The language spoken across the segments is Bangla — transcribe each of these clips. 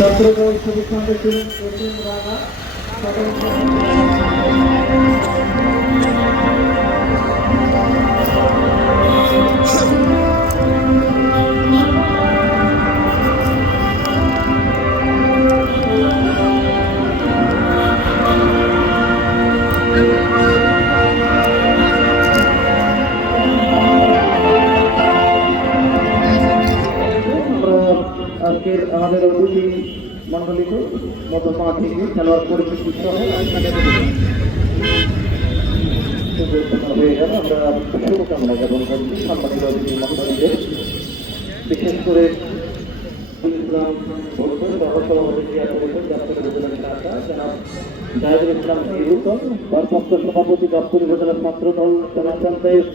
ছাত্রদল সবুজ ছিলেন প্রতিম রানা আজকের আমাদের অতিথি মন্ডলীকে মতো মা থেকে খেলোয়াড় পরিচিতি সহ আমরা বিশেষ করে সহসভাপতি ক্রিয়া পরিষদ সভাপতি দপ্তর উপজেলা ছাত্র দল সমাজতন্ত্রের এস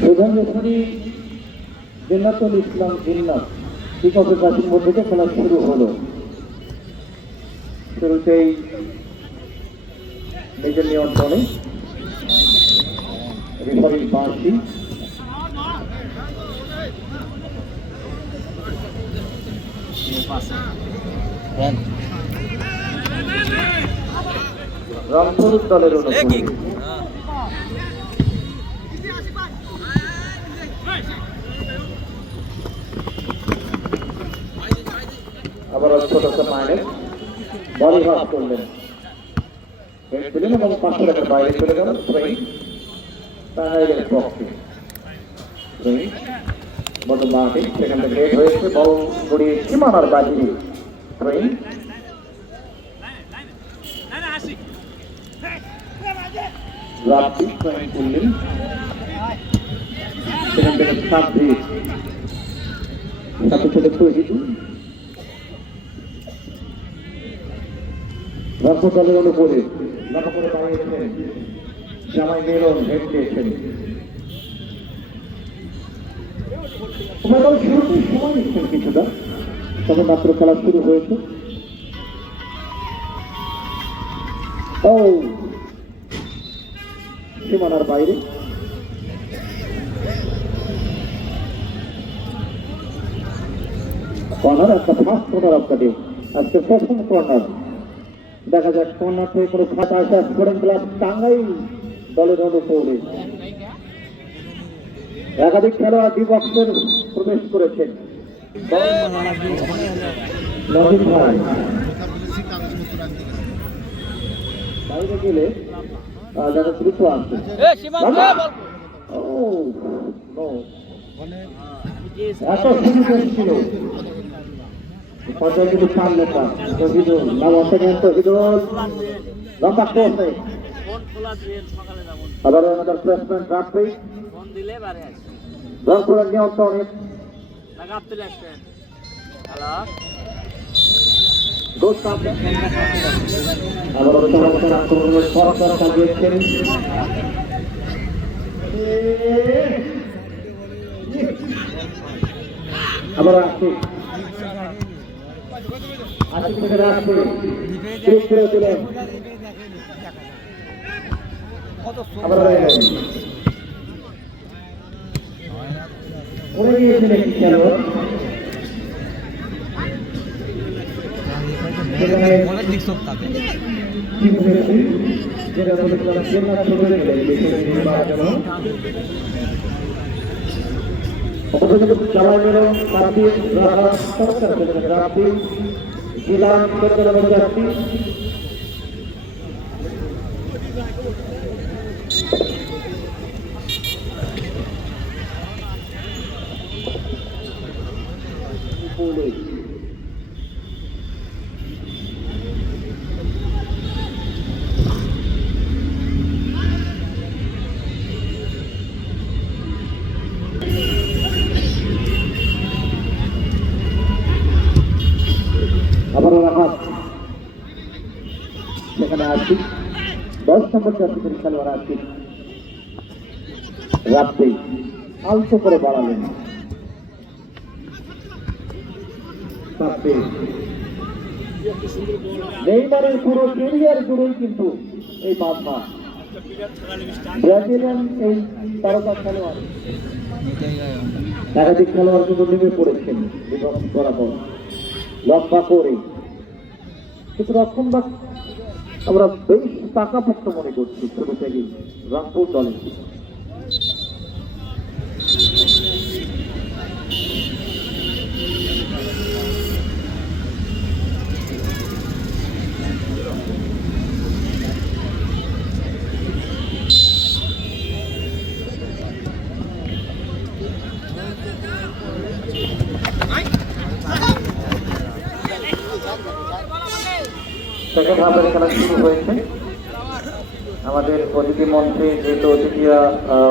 প্রধান রেফারি জেন্নাতুল ইসলাম জিন্নাত। বিগত প্রাচীন মধ্যে খেলা শুরু হলো। শুরুতেই নিজের নিয়ন্ত্রণে রেফারির বাঁশি রংপুর দলের আবার ছোট মাইনে ভাস করলেন দিলেন এবং পাঁচশো টাকার বাইরে চলে গেল ট্রেন টাঙ্গাইলের পক্ষে ট্রেন বদল মাঠে সেখান থেকে লেট হয়েছে বল গড়িয়ে সীমানার বাহিরে ট্রেন রাত্রি ট্রেন করলেন। সেখান থেকে সাত দিয়ে সাথে সাথে তৈরি লক্ষ্য করে দাঁড়িয়েছেন জামাই মেলন হেড সময় নিচ্ছেন কিছুটা। তবে মাত্র খেলা শুরু হয়েছে। সীমানার বাইরে। কর্নার একটা ফার্স্ট কর্নার আপনাকে আজকে প্রথম কর্নার। দেখা যাক কর্নার থেকে কোনো খাতা আসা। স্কোরিং ক্লাস টাঙ্গাই দলের অনুকূলে একাধিক খেলোয়াড় বিপক্ষের প্রবেশ করেছেন। বাইরে গেলে যেন দ্রুত আসবে ও এত সুন্দর ছিল পর্যায়ে কিন্তু নাম লম্বা আবার আমাদের প্লেসমেন্ট দিলে বারে আসবে। রংপুরের নিয়ন্ত্রণে টাকা তুলে আসবেন হ্যালো? আসছে। করে দিলেন আবার গিয়েছেন একটি খেলোয়াড় সেখানে কি প্রার্থী আবারও রাহাত সেখানে আসি দশ নম্বর জাতীয় খেলোয়াড় আসি রাত্রে আলতো করে বাড়ালেন। তাতে নেইমারের পুরো জুড়েই কিন্তু এই বাধা ব্রাজিলিয়ান এই তারকা খেলোয়াড়। একাধিক খেলোয়াড় কিন্তু নেমে পড়েছেন লম্বা করে। কিন্তু রক্ষণবাক আমরা বেশ পাকাপোক্ত মনে করছি, শুরু থেকেই। রংপুর দলে। সেকেন্ড হাফের খেলা শুরু হয়েছে। আমাদের অতিথি মঞ্চে যেহেতু অতিথিরা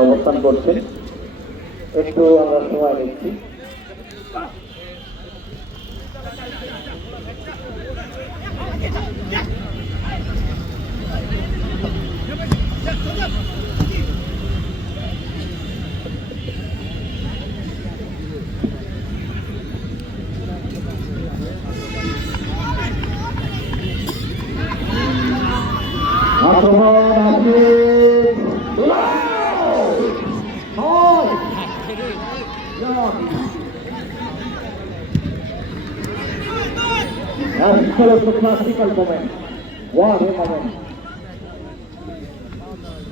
অবস্থান করছেন একটু আমরা সময় নিচ্ছি আক্রমণ এ মোমেন্ট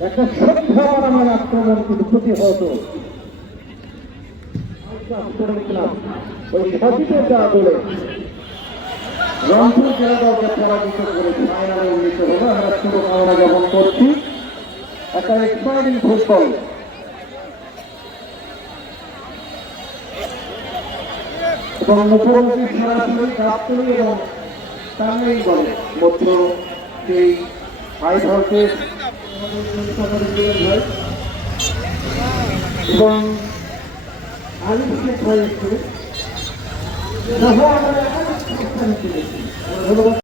একটা বানানোর আক্রমণ কিন্তু করে দিলাম ওই সচিবের রংপুর জেলা দলকে পরাজিত করে ফাইনালে উন্নীত হলো। আমরা শুভকামনা জ্ঞাপন করছি। একটা এক্সাইটিং ফুটবল এবং মুখ্যমন্ত্রী সরাসরি গাবতলী এবং টাঙ্গাইল বলে মধ্য সেই হাই ভোল্টেজ এবং আলিফ শেখ ভাই すいません。